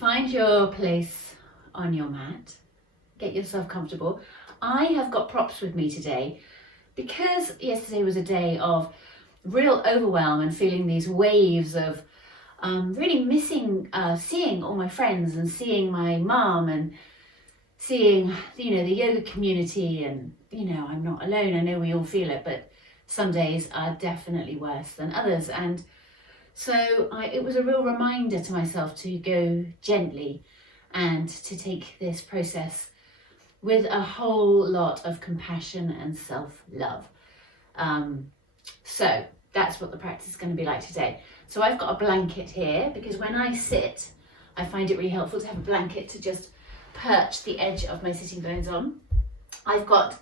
find your place on your mat. Get yourself comfortable. I have got props with me today because yesterday was a day of real overwhelm and feeling these waves of really missing seeing all my friends and seeing my mum and seeing, the yoga community, and, I'm not alone. I know we all feel it, but some days are definitely worse than others. And so it was a real reminder to myself to go gently and to take this process with a whole lot of compassion and self-love. So that's what the practice is going to be like today. So I've got a blanket here because when I sit, I find it really helpful to have a blanket to just perch the edge of my sitting bones on. I've got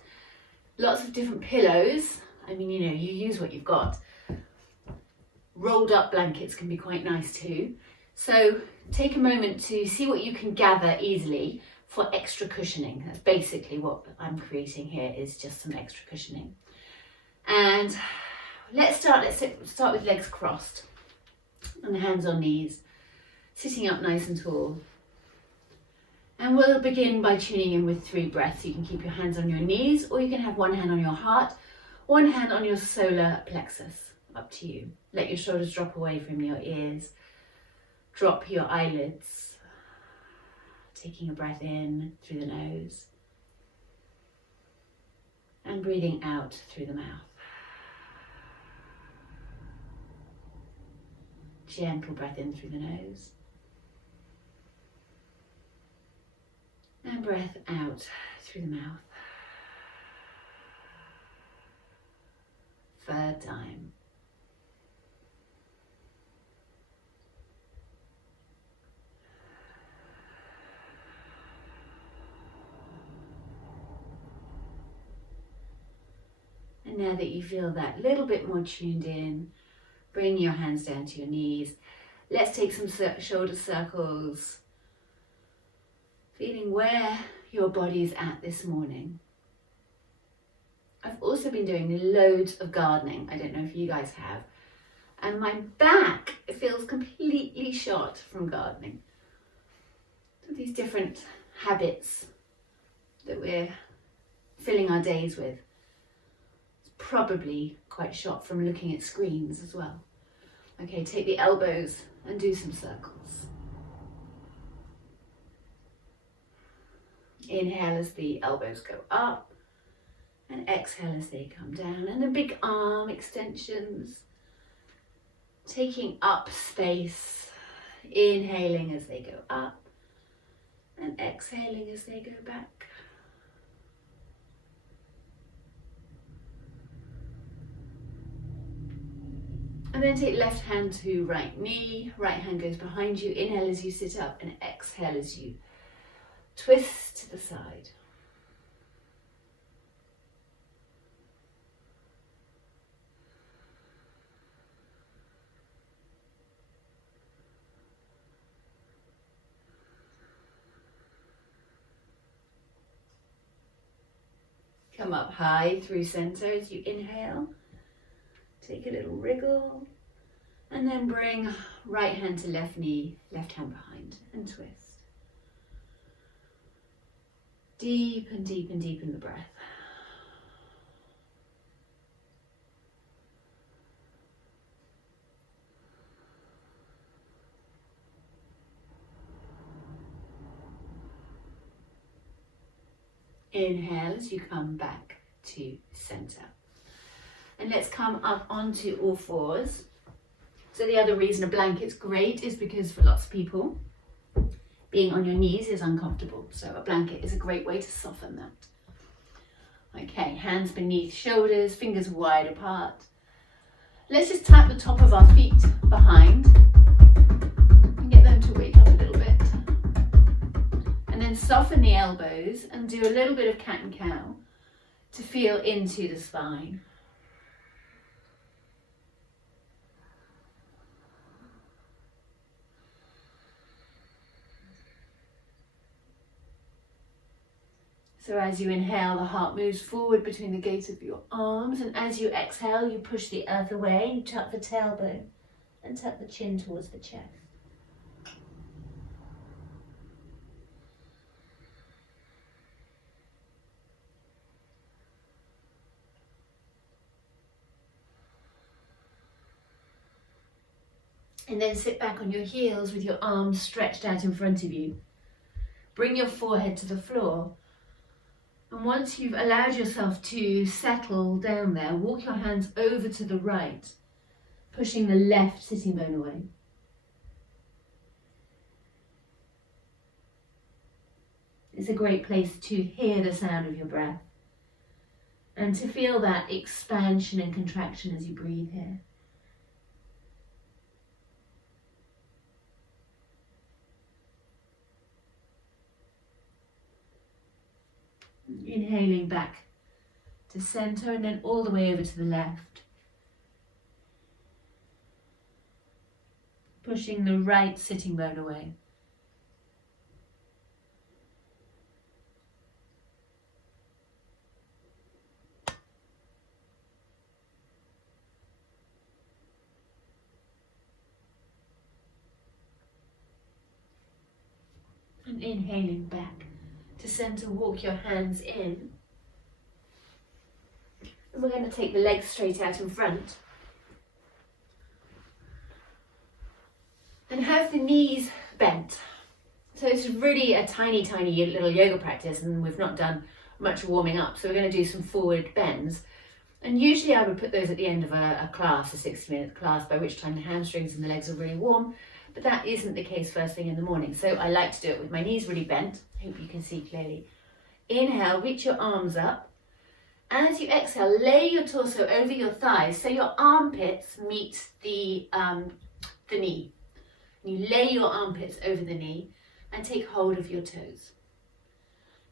lots of different pillows. I mean, you use what you've got. Rolled up blankets can be quite nice too. So take a moment to see what you can gather easily for extra cushioning. That's basically what I'm creating here, is just some extra cushioning. And let's start with legs crossed and hands on knees, sitting up nice and tall. And we'll begin by tuning in with 3 breaths. You can keep your hands on your knees, or you can have one hand on your heart, one hand on your solar plexus. Up to you. Let your shoulders drop away from your ears. Drop your eyelids. Taking a breath in through the nose. And breathing out through the mouth. Gentle breath in through the nose. And breath out through the mouth. 3rd time. And now that you feel that little bit more tuned in, bring your hands down to your knees. Let's take some shoulder circles, feeling where your body's at this morning. I've also been doing loads of gardening. I don't know if you guys have. And my back feels completely shot from gardening. So these different habits that we're filling our days with. Probably quite shot from looking at screens as well. Okay, take the elbows and do some circles. Inhale as the elbows go up, and exhale as they come down. And the big arm extensions, taking up space, inhaling as they go up, and exhaling as they go back. And then take left hand to right knee, right hand goes behind you. Inhale as you sit up and exhale as you twist to the side. Come up high through center as you inhale. Take a little wriggle, and then bring right hand to left knee, left hand behind, and twist. Deepen, deepen, deepen the breath. Inhale as you come back to center. And let's come up onto all fours. So the other reason a blanket's great is because for lots of people, being on your knees is uncomfortable. So a blanket is a great way to soften that. Okay, hands beneath shoulders, fingers wide apart. Let's just tap the top of our feet behind and get them to wake up a little bit. And then soften the elbows and do a little bit of cat and cow to feel into the spine. So as you inhale, the heart moves forward between the gates of your arms, and as you exhale, you push the earth away, you tuck the tailbone and tuck the chin towards the chest. And then sit back on your heels with your arms stretched out in front of you. Bring your forehead to the floor. And once you've allowed yourself to settle down there, walk your hands over to the right, pushing the left sitting bone away. It's a great place to hear the sound of your breath and to feel that expansion and contraction as you breathe here. Inhaling back to center and then all the way over to the left. Pushing the right sitting bone away. And inhaling back to center, walk your hands in. And we're going to take the legs straight out in front. And have the knees bent. So it's really a tiny little yoga practice, and we've not done much warming up. So we're going to do some forward bends. And usually I would put those at the end of a class, a 60-minute class, by which time the hamstrings and the legs are really warm. But that isn't the case first thing in the morning. So I like to do it with my knees really bent. I hope you can see clearly. Inhale, reach your arms up. As you exhale, lay your torso over your thighs so your armpits meet the knee. You lay your armpits over the knee and take hold of your toes.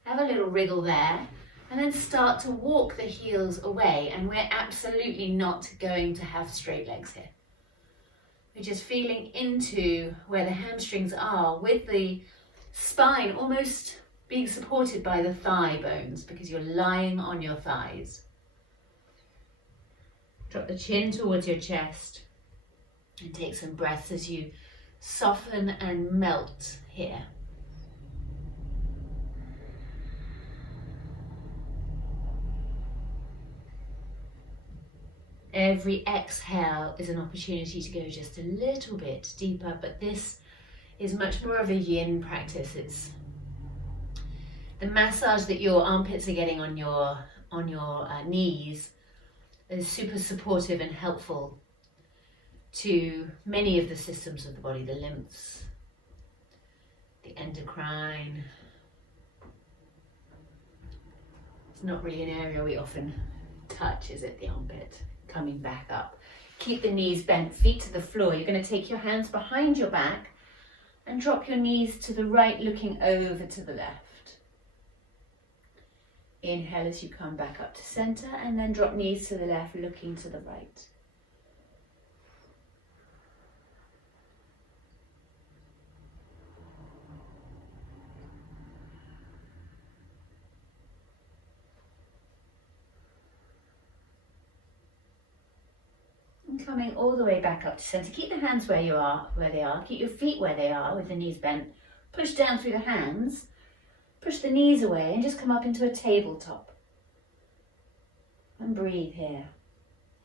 Have a little wriggle there and then start to walk the heels away, and we're absolutely not going to have straight legs here. We're just feeling into where the hamstrings are with the spine almost being supported by the thigh bones because you're lying on your thighs. Drop the chin towards your chest and take some breaths as you soften and melt here. Every exhale is an opportunity to go just a little bit deeper, but this is much more of a yin practice. It's the massage that your armpits are getting on your knees is super supportive and helpful to many of the systems of the body, the lymphs, the endocrine. It's not really an area we often touch, is it, the armpit? Coming back up. Keep the knees bent, feet to the floor. You're going to take your hands behind your back and drop your knees to the right, looking over to the left. Inhale as you come back up to center, and then drop knees to the left, looking to the right. Coming all the way back up to center. Keep the hands where they are. Keep your feet where they are with the knees bent. Push down through the hands. Push the knees away and just come up into a tabletop. And breathe here.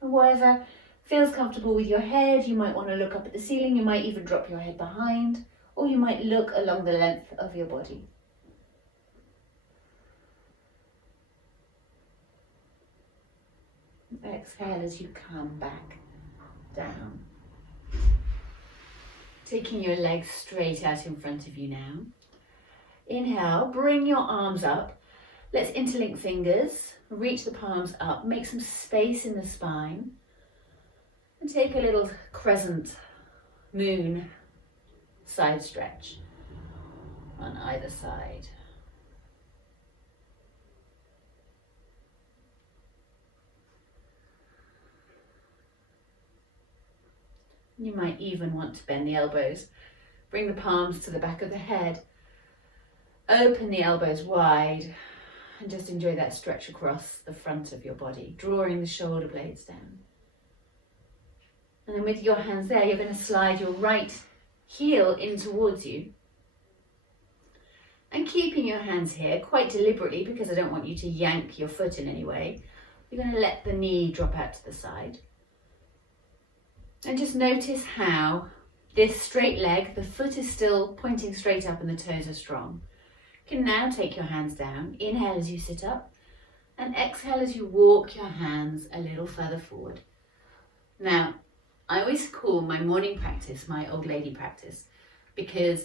And whatever feels comfortable with your head, you might want to look up at the ceiling. You might even drop your head behind, or you might look along the length of your body. Exhale as you come back down. Taking your legs straight out in front of you now. Inhale, bring your arms up. Let's interlink fingers, reach the palms up, make some space in the spine, and take a little crescent moon side stretch on either side. You might even want to bend the elbows. Bring the palms to the back of the head. Open the elbows wide and just enjoy that stretch across the front of your body, drawing the shoulder blades down. And then with your hands there, you're going to slide your right heel in towards you. And keeping your hands here quite deliberately, because I don't want you to yank your foot in any way, you're going to let the knee drop out to the side. And just notice how This straight leg, the foot is still pointing straight up and the toes are strong. You can now take your hands down. Inhale as you sit up and exhale as you walk your hands a little further forward. Now, I always call my morning practice my old lady practice because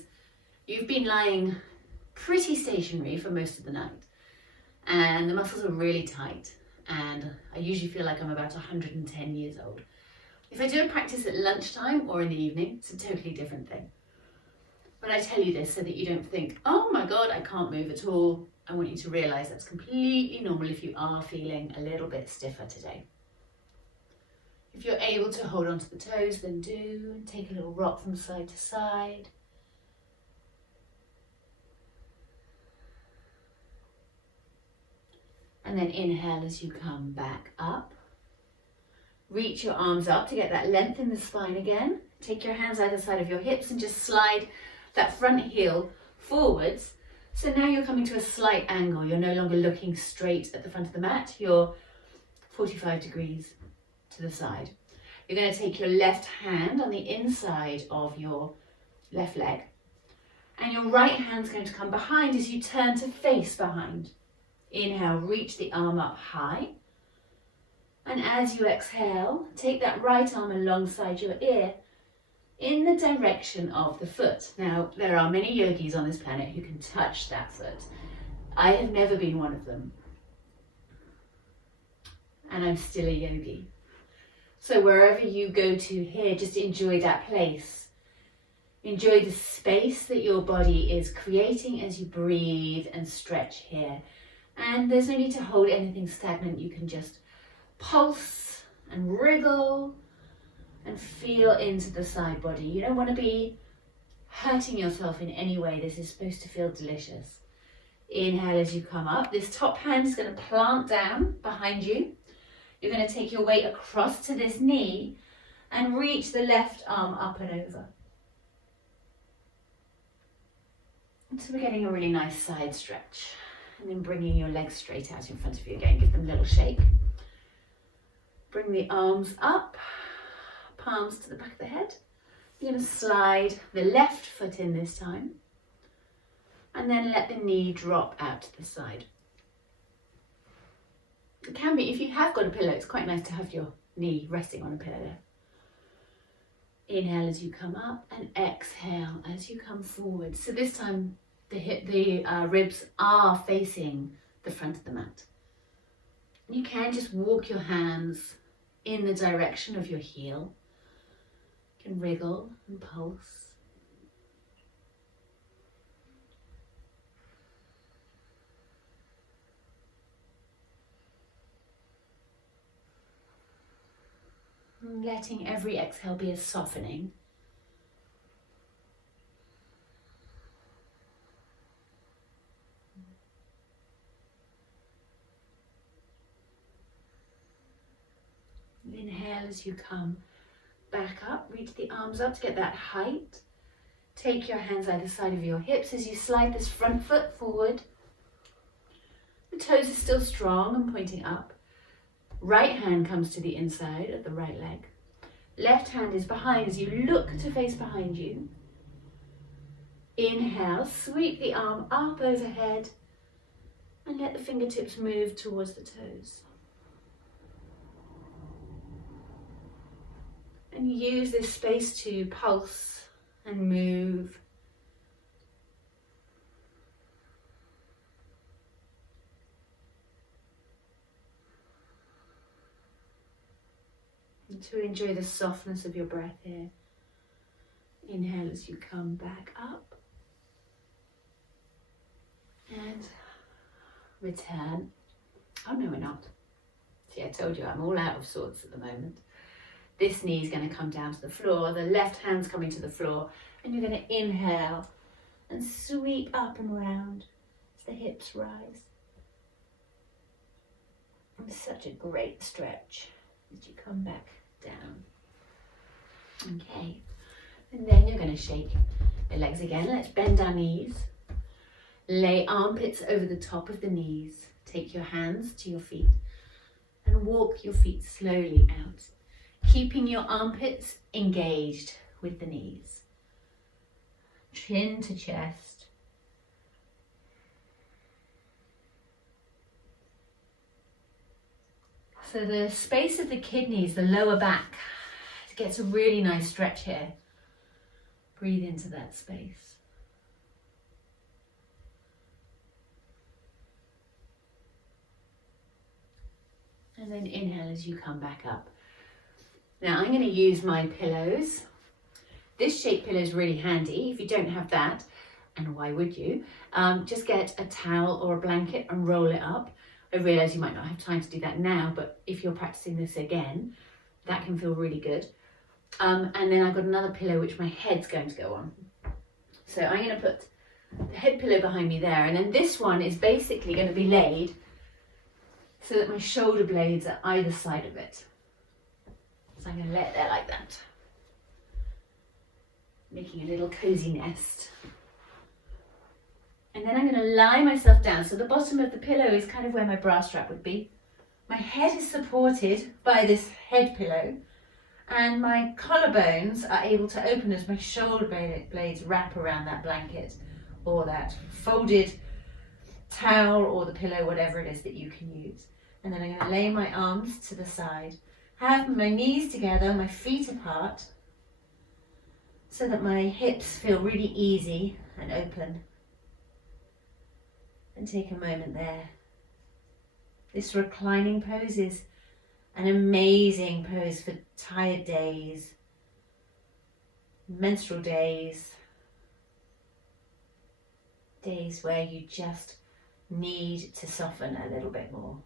you've been lying pretty stationary for most of the night and the muscles are really tight, and I usually feel like I'm about 110 years old. If I do a practice at lunchtime or in the evening, it's a totally different thing. But I tell you this so that you don't think, oh my God, I can't move at all. I want you to realize that's completely normal if you are feeling a little bit stiffer today. If you're able to hold on to the toes, then do. Take a little rock from side to side. And then inhale as you come back up. Reach your arms up to get that length in the spine again. Take your hands either side of your hips and just slide that front heel forwards. So now you're coming to a slight angle. You're no longer looking straight at the front of the mat. You're 45 degrees to the side. You're going to take your left hand on the inside of your left leg, and your right hand's going to come behind as you turn to face behind. Inhale, reach the arm up high. And as you exhale, take that right arm alongside your ear in the direction of the foot. Now, there are many yogis on this planet who can touch that foot. I have never been one of them. And I'm still a yogi. So wherever you go to here, just enjoy that place. Enjoy the space that your body is creating as you breathe and stretch here. And there's no need to hold anything stagnant. You can just pulse and wriggle and feel into the side body. You don't want to be hurting yourself in any way. This is supposed to feel delicious. Inhale as you come up. This top hand is going to plant down behind you. You're going to take your weight across to this knee and reach the left arm up and over. And so we're getting a really nice side stretch. And then bringing your legs straight out in front of you again. Give them a little shake. Bring the arms up, palms to the back of the head. You're going to slide the left foot in this time. And then let the knee drop out to the side. It can be, if you have got a pillow, it's quite nice to have your knee resting on a pillow there. Inhale as you come up and exhale as you come forward. So this time the ribs are facing the front of the mat. You can just walk your hands in the direction of your heel. You can wriggle and pulse. And letting every exhale be a softening. Inhale as you come back up, reach the arms up to get that height. Take your hands either side of your hips as you slide this front foot forward. The toes are still strong and pointing up. Right hand comes to the inside of the right leg. Left hand is behind as you look to face behind you. Inhale, sweep the arm up overhead and let the fingertips move towards the toes. And use this space to pulse and move. And to enjoy the softness of your breath here. Inhale as you come back up. And return. Oh no, we're not. See, I told you I'm all out of sorts at the moment. This knee is going to come down to the floor, the left hand's coming to the floor, and you're going to inhale and sweep up and round as the hips rise. And such a great stretch as you come back down. Okay, and then you're going to shake the legs again. Let's bend our knees. Lay armpits over the top of the knees. Take your hands to your feet and walk your feet slowly out. Keeping your armpits engaged with the knees. Chin to chest. So the space of the kidneys, the lower back, gets a really nice stretch here. Breathe into that space. And then inhale as you come back up. Now I'm going to use my pillows. This shape pillow is really handy. If you don't have that, and why would you, just get a towel or a blanket and roll it up. I realise you might not have time to do that now, but if you're practicing this again, that can feel really good. And then I've got another pillow which my head's going to go on. So I'm going to put the head pillow behind me there, and then this one is basically going to be laid so that my shoulder blades are either side of it. So I'm going to lay it there like that, making a little cozy nest. And then I'm going to lie myself down. So the bottom of the pillow is kind of where my bra strap would be. My head is supported by this head pillow, and my collarbones are able to open as my shoulder blades wrap around that blanket or that folded towel or the pillow, whatever it is that you can use. And then I'm going to lay my arms to the side, have my knees together, my feet apart, so that my hips feel really easy and open. And take a moment there. This reclining pose is an amazing pose for tired days, menstrual days, days where you just need to soften a little bit more.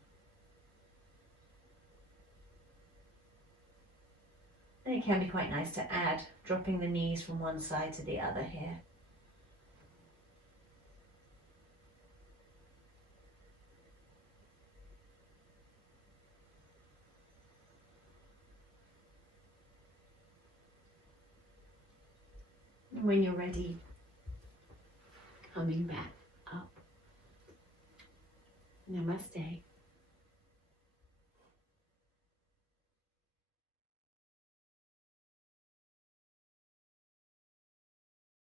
And it can be quite nice to add, dropping the knees from one side to the other here. And when you're ready, coming back up. Namaste.